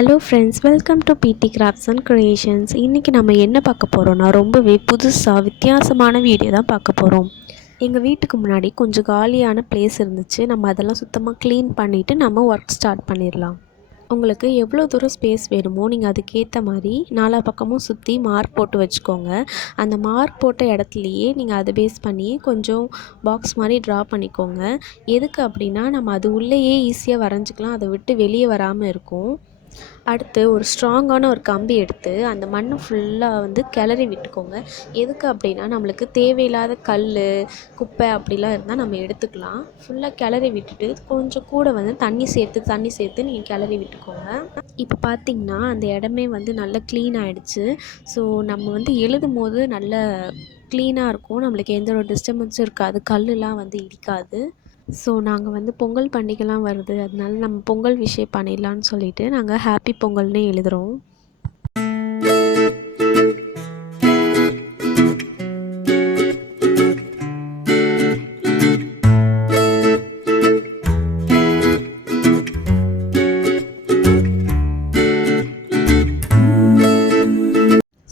Hello friends, welcome to பிடி crafts and creations. இன்றைக்கி நம்ம என்ன பார்க்க போகிறோன்னா ரொம்பவே புதுசாக வித்தியாசமான வீடியோ தான் பார்க்க போகிறோம். எங்கள் வீட்டுக்கு முன்னாடி கொஞ்சம் காலியான பிளேஸ் இருந்துச்சு. நம்ம அதெல்லாம் சுத்தமாக க்ளீன் பண்ணிவிட்டு நம்ம ஒர்க் ஸ்டார்ட் பண்ணிடலாம். உங்களுக்கு எவ்வளோ தூரம் ஸ்பேஸ் வேணுமோ நீங்கள் அதுக்கேற்ற மாதிரி நாலா பக்கமும் சுற்றி மார்க் போட்டு வச்சுக்கோங்க. அந்த மார்க் போட்ட இடத்துலையே நீங்கள் அதை பேஸ் பண்ணி கொஞ்சம் பாக்ஸ் மாதிரி ட்ரா பண்ணிக்கோங்க. எதுக்கு அப்படின்னா நம்ம அது உள்ளேயே ஈஸியாக வரைஞ்சிக்கலாம், அதை விட்டு வெளியே வராமல் இருக்கும். அடுத்து ஒரு ஸ்ட்ராங்கான ஒரு கம்பி எடுத்து அந்த மண்ணை ஃபுல்லாக கிளறி விட்டுக்கோங்க. எதுக்கு அப்படின்னா நம்மளுக்கு தேவையில்லாத கல், குப்பை அப்படிலாம் இருந்தால் நம்ம எடுத்துக்கலாம். ஃபுல்லாக கிளறி விட்டுட்டு கொஞ்சம் கூட தண்ணி சேர்த்து நீங்கள் கிளறி விட்டுக்கோங்க. இப்போ பார்த்திங்கன்னா அந்த இடமே நல்லா க்ளீன் ஆகிடுச்சு. ஸோ நம்ம எழுதும் போது நல்ல க்ளீனாக இருக்கும், நம்மளுக்கு எந்த ஒரு டிஸ்டர்பன்ஸும் இருக்காது, கல்லுலாம் இடிக்காது. ஸோ நாங்கள் பொங்கல் பண்டிகைலாம் வருது, அதனால நம்ம பொங்கல் விஷ் பண்ணிடலான்னு சொல்லிட்டு நாங்கள் ஹாப்பி பொங்கல்னு எழுதுகிறோம்.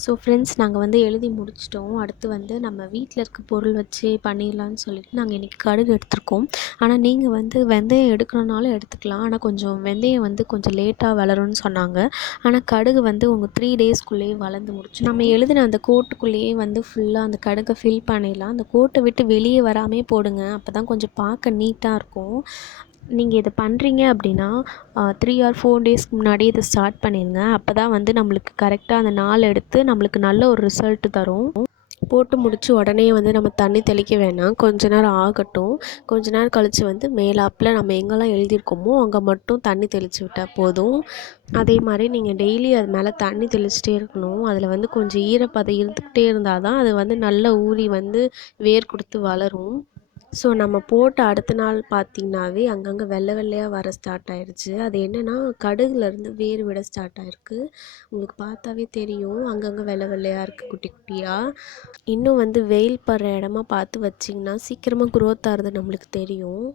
ஸோ ஃப்ரெண்ட்ஸ், நாங்கள் எழுதி முடிச்சிட்டோம். அடுத்து நம்ம வீட்டில் இருக்க பொருள் வச்சு பண்ணிடலான்னு சொல்லிட்டு நாங்கள் இன்றைக்கி கடுகு எடுத்திருக்கோம். ஆனால் நீங்கள் வெந்தயம் எடுக்கணுன்னாலும் எடுத்துக்கலாம். ஆனால் கொஞ்சம் வெந்தயம் கொஞ்சம் லேட்டாக வளரும்னு சொன்னாங்க. ஆனால் கடுகு உங்கள் 3 டேஸ்க்குள்ளேயே வளர்ந்து முடிச்சு. நம்ம எழுதின அந்த கோட்டுக்குள்ளேயே ஃபுல்லாக அந்த கடுகை ஃபில் பண்ணிடலாம். அந்த கோட்டை விட்டு வெளியே வராமே போடுங்க, அப்போ தான் கொஞ்சம் பார்க்க நீட்டாக இருக்கும். நீங்கள் இதை பண்ணுறீங்க அப்படின்னா 3 or 4 டேஸ்க்கு முன்னாடியே இதை ஸ்டார்ட் பண்ணிடுங்க. அப்போ தான் நம்மளுக்கு கரெக்டாக அந்த நாள் எடுத்து நம்மளுக்கு நல்ல ஒரு ரிசல்ட்டு தரும். போட்டு முடித்து உடனே நம்ம தண்ணி தெளிக்க வேணாம், கொஞ்ச நேரம் ஆகட்டும். கொஞ்ச நேரம் கழித்து மேலாப்பில் நம்ம எங்கெல்லாம் எழுதியிருக்கோமோ அங்கே மட்டும் தண்ணி தெளித்து விட்டால் போதும். அதே மாதிரி நீங்கள் டெய்லி அது மேலே தண்ணி தெளிச்சிட்டே இருக்கணும். அதில் கொஞ்சம் ஈரப்பதம் இருந்துக்கிட்டே இருந்தால் தான் அது நல்லா ஊறி வேர் கொடுத்து வளரும். ஸோ நம்ம போட்ட அடுத்த நாள் பார்த்திங்கனாவே அங்கங்கே வெள்ளை வெள்ளையாக வர ஸ்டார்ட் ஆகிடுச்சு. அது என்னென்னா கடுகுலேருந்து வேர் விட ஸ்டார்ட் ஆகிருக்கு. உங்களுக்கு பார்த்தாவே தெரியும், அங்கங்கே வெள்ளை வெள்ளையாக இருக்குது குட்டி குட்டியாக. இன்னும் வெயில் படுற இடமா பார்த்து வச்சிங்கன்னா சீக்கிரமாக க்ரோத் ஆகிறது நம்மளுக்கு தெரியும்.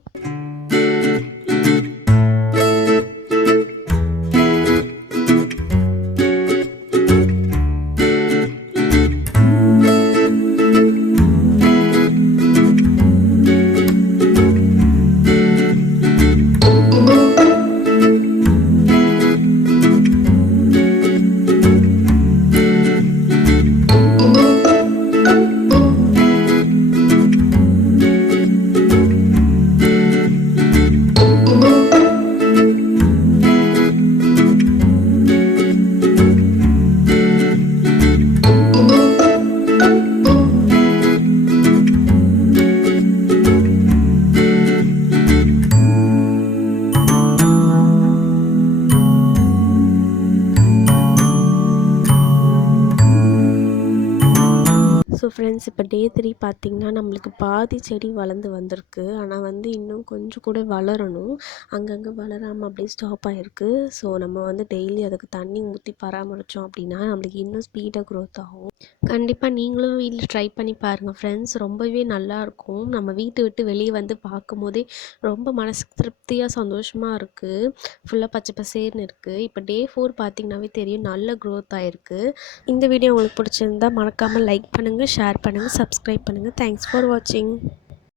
ஸோ ஃப்ரெண்ட்ஸ், இப்போ டே 3 பார்த்திங்கன்னா நம்மளுக்கு பாதி செடி வளர்ந்து வந்திருக்கு. ஆனால் இன்னும் கொஞ்சம் கூட வளரணும். அங்கங்கே வளராமல் அப்படியே ஸ்டாப் ஆகிருக்கு. ஸோ நம்ம டெய்லி அதுக்கு தண்ணி ஊற்றி பராமரித்தோம் அப்படின்னா நம்மளுக்கு இன்னும் ஸ்பீடாக க்ரோத் ஆகும். கண்டிப்பாக நீங்களும் வீட்டில் ட்ரை பண்ணி பாருங்கள் ஃப்ரெண்ட்ஸ், ரொம்பவே நல்லாயிருக்கும். நம்ம வீட்டை விட்டு வெளியே பார்க்கும் போதே ரொம்ப மனசுக்கு திருப்தியாக சந்தோஷமாக இருக்குது. ஃபுல்லாக பச்சை பசேர்னு இருக்குது. இப்போ டே 4 பார்த்திங்கனாவே தெரியும், நல்ல க்ரோத் ஆகிருக்கு. இந்த வீடியோ உங்களுக்கு பிடிச்சிருந்தா மறக்காமல் லைக் பண்ணுங்கள், ஷேர் பண்ணுங்கள், சப்ஸ்கிரைப் பண்ணுங்கள். தேங்க்ஸ் ஃபார் வாட்சிங்.